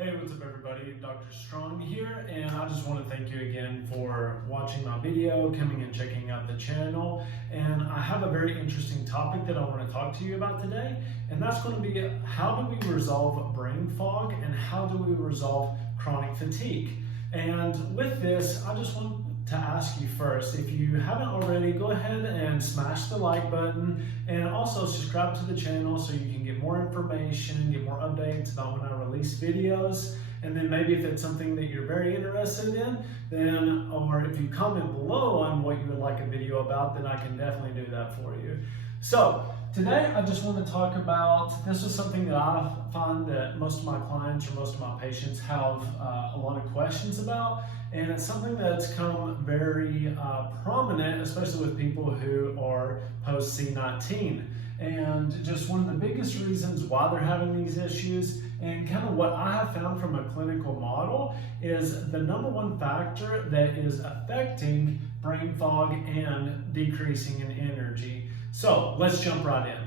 Hey, what's up everybody? Dr. Strong here, and I just want to thank you again for watching my video, coming and checking out the channel. And I have a very interesting topic that I want to talk to you about today, and that's going to be how do we resolve brain fog and how do we resolve chronic fatigue. And with this, I just want to ask you first, if you haven't already, go ahead and smash the like button and also subscribe to the channel so you can get more information, get more updates about when I release videos. And then maybe if it's something that you're very interested in, then, or if you comment below on what you would like a video about, then I can definitely do that for you. So today I just want to talk about, this is something that I find that most of my clients or most of my patients have a lot of questions about, and it's something that's come very prominent, especially with people who are post C19. And just one of the biggest reasons why they're having these issues, and kind of what I have found from a clinical model, is the #1 factor that is affecting brain fog and decreasing in energy. So let's jump right in.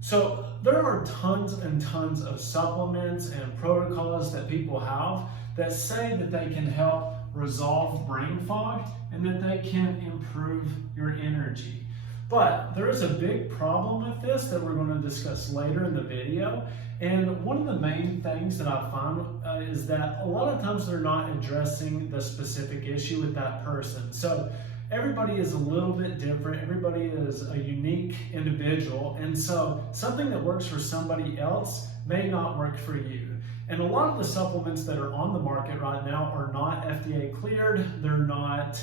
So there are tons and tons of supplements and protocols that people have that say that they can help resolve brain fog and that they can improve your energy. But there is a big problem with this that we're going to discuss later in the video. And one of the main things that I find is that a lot of times they're not addressing the specific issue with that person. So everybody is a little bit different. Everybody is a unique individual. And so something that works for somebody else may not work for you. And a lot of the supplements that are on the market right now are not FDA cleared. They're not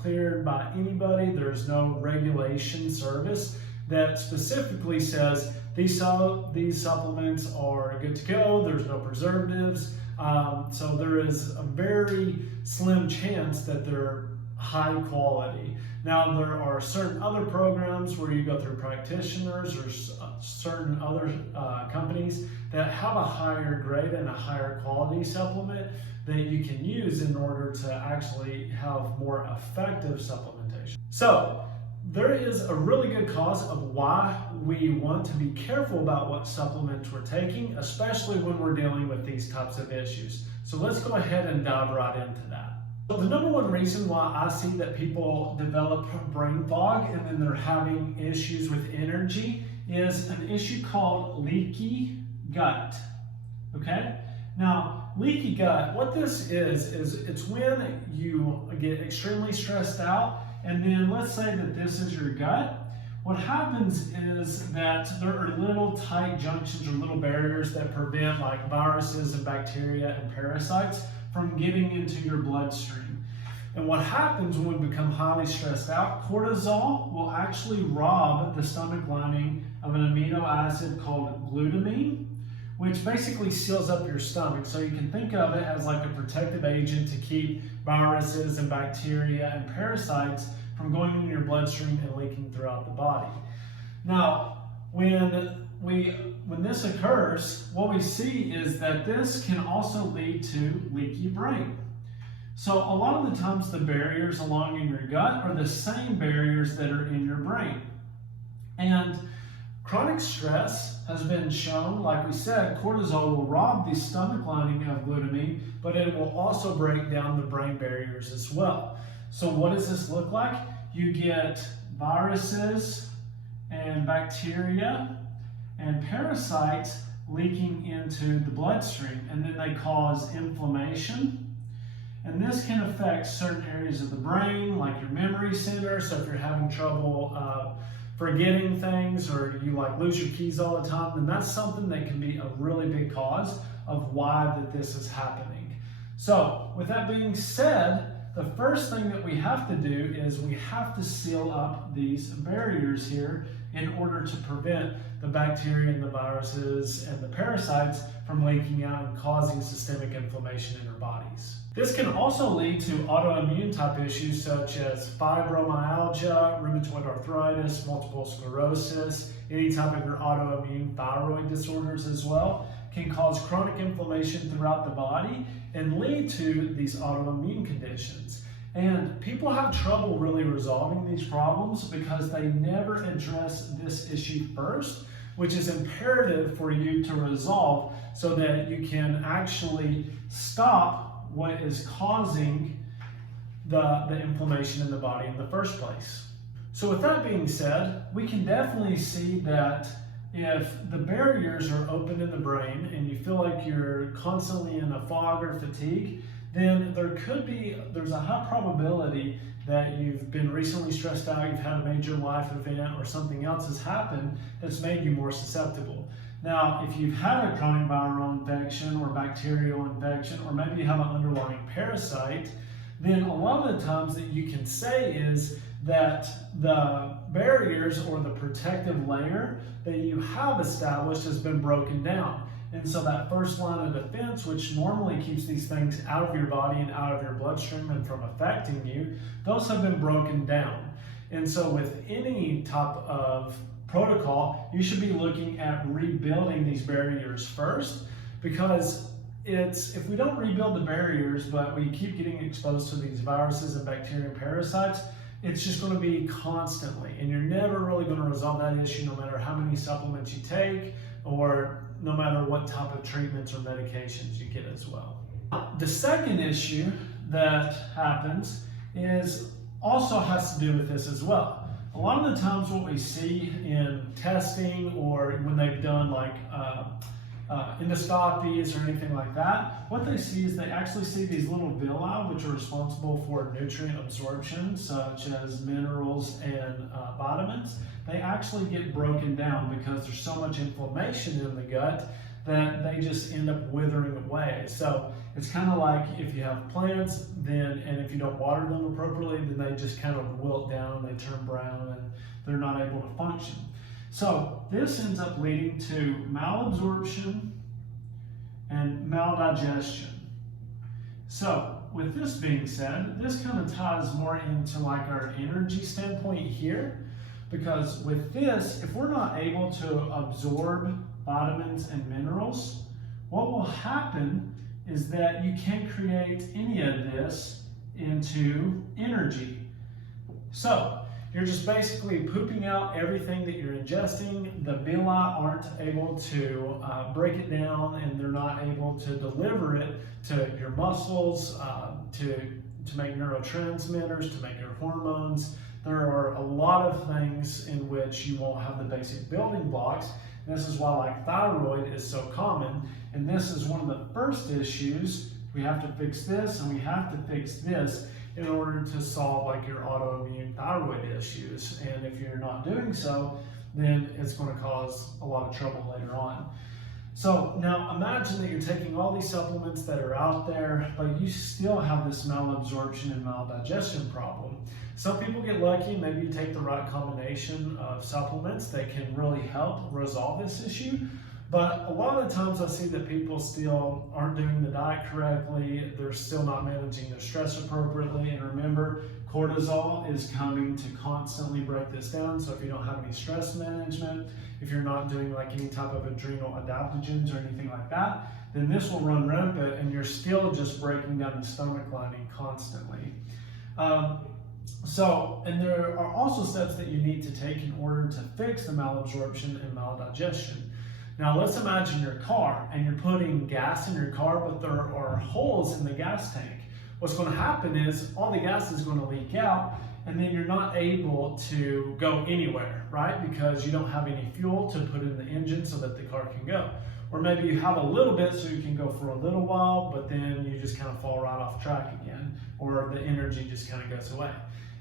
cleared by anybody. There's no regulation service that specifically says these supplements are good to go. There's no preservatives. So there is a very slim chance that they're high quality. Now there are certain other programs where you go through practitioners or certain other companies that have a higher grade and a higher quality supplement that you can use in order to actually have more effective supplementation. So there is a really good cause of why we want to be careful about what supplements we're taking, especially when we're dealing with these types of issues. So let's go ahead and dive right into that. So the #1 reason why I see that people develop brain fog and then they're having issues with energy is an issue called leaky gut. Okay? Now, leaky gut, what this is it's when you get extremely stressed out, and then let's say that this is your gut. What happens is that there are little tight junctions or little barriers that prevent like viruses and bacteria and parasites from getting into your bloodstream. And what happens when we become highly stressed out, cortisol will actually rob the stomach lining of an amino acid called glutamine, which basically seals up your stomach. So you can think of it as like a protective agent to keep viruses and bacteria and parasites from going into your bloodstream and leaking throughout the body. Now, when this occurs, what we see is that this can also lead to leaky brain. So a lot of the times the barriers along in your gut are the same barriers that are in your brain. And chronic stress has been shown, like we said, cortisol will rob the stomach lining of glutamine, but it will also break down the brain barriers as well. So what does this look like? You get viruses and bacteria and parasites leaking into the bloodstream, and then they cause inflammation. And this can affect certain areas of the brain, like your memory center. So if you're having trouble forgetting things, or you like lose your keys all the time, then that's something that can be a really big cause of why that this is happening. So with that being said, the first thing that we have to do is we have to seal up these barriers here in order to prevent the bacteria and the viruses and the parasites from leaking out and causing systemic inflammation in our bodies. This can also lead to autoimmune type issues such as fibromyalgia, rheumatoid arthritis, multiple sclerosis, any type of your autoimmune thyroid disorders as well, can cause chronic inflammation throughout the body and lead to these autoimmune conditions. And people have trouble really resolving these problems because they never address this issue first. which is imperative for you to resolve so that you can actually stop what is causing the inflammation in the body in the first place. So with that being said, we can definitely see that if the barriers are open in the brain and you feel like you're constantly in a fog or fatigue, then there's a high probability that you've been recently stressed out, you've had a major life event, or something else has happened that's made you more susceptible. Now, if you've had a chronic viral infection or bacterial infection, or maybe you have an underlying parasite, then a lot of the times that you can say is that the barriers or the protective layer that you have established has been broken down. And so that first line of defense, which normally keeps these things out of your body and out of your bloodstream and from affecting you, those have been broken down. And so with any type of protocol, you should be looking at rebuilding these barriers first, because if we don't rebuild the barriers, but we keep getting exposed to these viruses and bacteria and parasites, it's just going to be constantly, and you're never really going to resolve that issue no matter how many supplements you take or no matter what type of treatments or medications you get as well. The second issue that happens also has to do with this as well. A lot of the times what we see in testing or when they've done like endoscopies or anything like that, what they see is they actually see these little villi which are responsible for nutrient absorption, such as minerals and vitamins. They actually get broken down because there's so much inflammation in the gut that they just end up withering away. So it's kind of like if you have plants, and if you don't water them appropriately, then they just kind of wilt down, they turn brown, and they're not able to function. So this ends up leading to malabsorption and maldigestion. So with this being said, this kind of ties more into like our energy standpoint here, because with this, if we're not able to absorb vitamins and minerals, what will happen is that you can't create any of this into energy. So you're just basically pooping out everything that you're ingesting. The villi aren't able to break it down, and they're not able to deliver it to your muscles, to make neurotransmitters, to make your hormones. There are a lot of things in which you won't have the basic building blocks. And this is why like thyroid is so common. And this is one of the first issues. We have to fix this and we have to fix this in order to solve like your autoimmune thyroid issues. And if you're not doing so, then it's going to cause a lot of trouble later on. So now imagine that you're taking all these supplements that are out there, but you still have this malabsorption and maldigestion problem. Some people get lucky, maybe you take the right combination of supplements that can really help resolve this issue. But a lot of the times I see that people still aren't doing the diet correctly, they're still not managing their stress appropriately, and remember, cortisol is coming to constantly break this down. So if you don't have any stress management, if you're not doing like any type of adrenal adaptogens or anything like that, then this will run rampant and you're still just breaking down the stomach lining constantly. And there are also steps that you need to take in order to fix the malabsorption and maldigestion. Now let's imagine your car and you're putting gas in your car, but there are holes in the gas tank. What's going to happen is all the gas is going to leak out, and then you're not able to go anywhere, right? Because you don't have any fuel to put in the engine so that the car can go. Or maybe you have a little bit so you can go for a little while, but then you just kind of fall right off track again, or the energy just kind of goes away.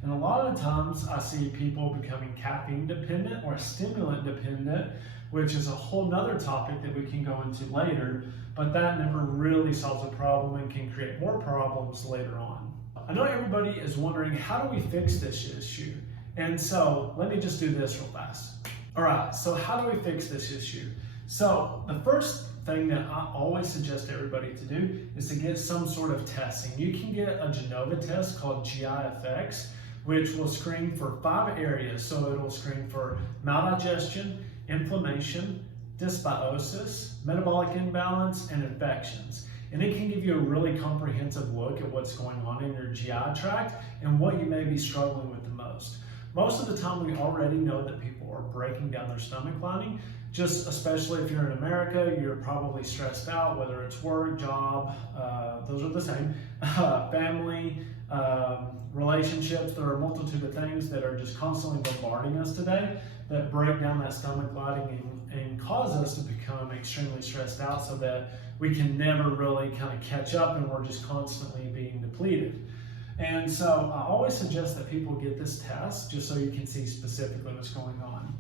And a lot of times I see people becoming caffeine dependent or stimulant dependent, which is a whole nother topic that we can go into later, but that never really solves a problem and can create more problems later on. I know everybody is wondering, how do we fix this issue? And so let me just do this real fast. All right, so how do we fix this issue? So the first thing that I always suggest everybody to do is to get some sort of testing. You can get a Genova test called GIFX, which will screen for 5 areas. So it'll screen for maldigestion, inflammation, dysbiosis, metabolic imbalance, and infections. And it can give you a really comprehensive look at what's going on in your GI tract and what you may be struggling with the most. Most of the time we already know that people are breaking down their stomach lining, Just especially if you're in America, you're probably stressed out, whether it's work, job, those are the same, family, relationships. There are a multitude of things that are just constantly bombarding us today that break down that stomach lining and cause us to become extremely stressed out, so that we can never really kind of catch up and we're just constantly being depleted. And so I always suggest that people get this test just so you can see specifically what's going on.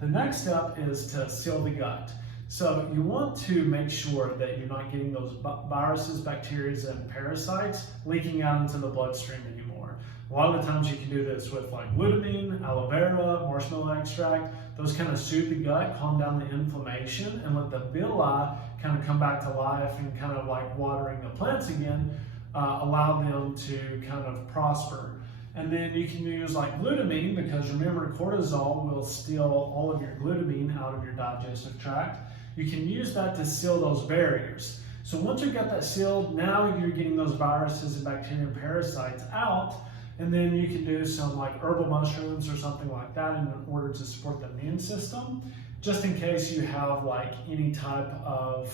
The next step is to seal the gut. So you want to make sure that you're not getting those viruses, bacteria, and parasites leaking out into the bloodstream anymore. A lot of the times you can do this with like glutamine, aloe vera, marshmallow extract. Those kind of soothe the gut, calm down the inflammation, and let the villi kind of come back to life and kind of like watering the plants again, allow them to kind of prosper. And then you can use like glutamine, because remember, cortisol will steal all of your glutamine out of your digestive tract. You can use that to seal those barriers. So once you've got that sealed, now you're getting those viruses and bacteria and parasites out. And then you can do some like herbal mushrooms or something like that in order to support the immune system, just in case you have like any type of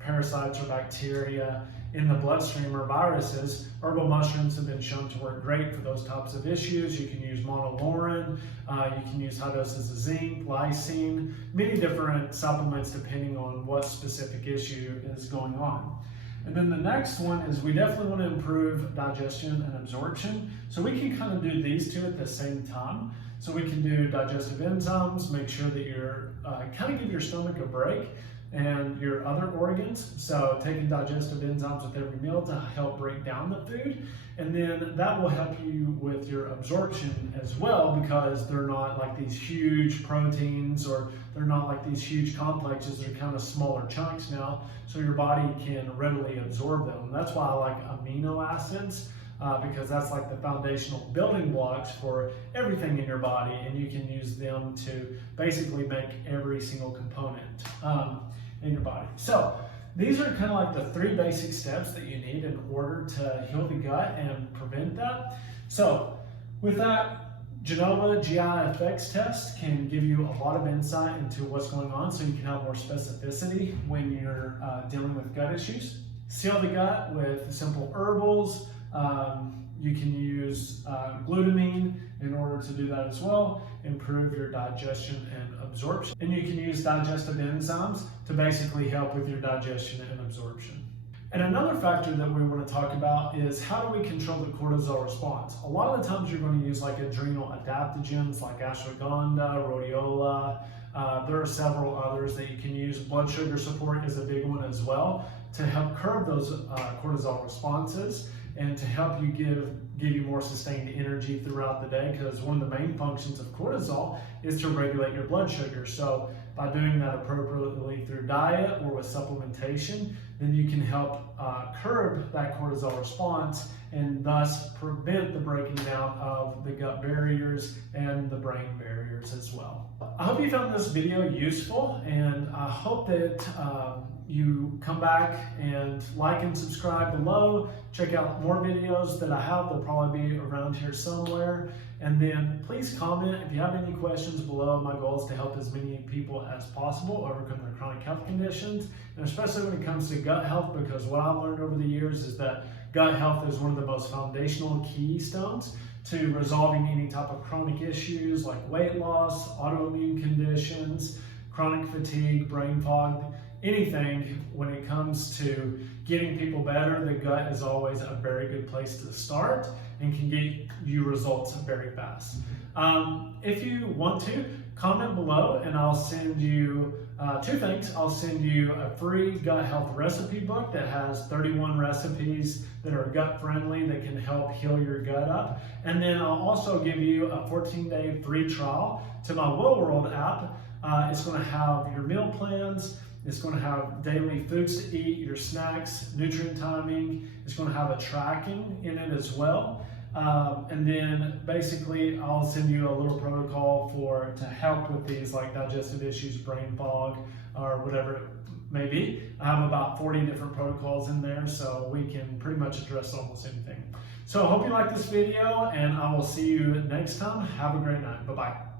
parasites or bacteria in the bloodstream or viruses. Herbal mushrooms have been shown to work great for those types of issues. You can use monolaurin, you can use high doses of zinc, lysine, many different supplements depending on what specific issue is going on. And then the next one is we definitely want to improve digestion and absorption. So we can kind of do these two at the same time. So we can do digestive enzymes, make sure that you're kind of give your stomach a break, and your other organs. So taking digestive enzymes with every meal to help break down the food. And then that will help you with your absorption as well, because they're not like these huge proteins, or they're not like these huge complexes. They're kind of smaller chunks now, so your body can readily absorb them. That's why I like amino acids, because that's like the foundational building blocks for everything in your body, and you can use them to basically make every single component in your body. So these are kind of like the 3 basic steps that you need in order to heal the gut and prevent that. So with that, Genova GI effects test can give you a lot of insight into what's going on, so you can have more specificity when you're dealing with gut issues. Seal the gut with simple herbals. You can use glutamine in order to do that as well, improve your digestion and absorption. And you can use digestive enzymes to basically help with your digestion and absorption. And another factor that we want to talk about is how do we control the cortisol response? A lot of the times you're going to use like adrenal adaptogens like ashwagandha, rhodiola. There are several others that you can use. Blood sugar support is a big one as well, to help curb those cortisol responses and to help you give you more sustained energy throughout the day, because one of the main functions of cortisol is to regulate your blood sugar. So by doing that appropriately through diet or with supplementation, then you can help curb that cortisol response and thus prevent the breaking down of the gut barriers and the brain barriers as well. I hope you found this video useful, and I hope that you come back and like and subscribe below. Check out more videos that I have. They'll probably be around here somewhere. And then please comment if you have any questions below. My goal is to help as many people as possible overcome their chronic health conditions, and especially when it comes to gut health, because what I've learned over the years is that gut health is one of the most foundational keystones to resolving any type of chronic issues like weight loss, autoimmune conditions, chronic fatigue, brain fog, anything. When it comes to getting people better, the gut is always a very good place to start and can get you results very fast. If you want to, comment below and I'll send you 2 things. I'll send you a free gut health recipe book that has 31 recipes that are gut friendly that can help heal your gut up. And then I'll also give you a 14-day free trial to my Well World app. It's going to have your meal plans. It's going to have daily foods to eat, your snacks, nutrient timing. It's going to have a tracking in it as well. And then basically I'll send you a little protocol to help with these like digestive issues, brain fog, or whatever it may be. I have about 40 different protocols in there, so we can pretty much address almost anything. So I hope you like this video, and I will see you next time. Have a great night. Bye-bye.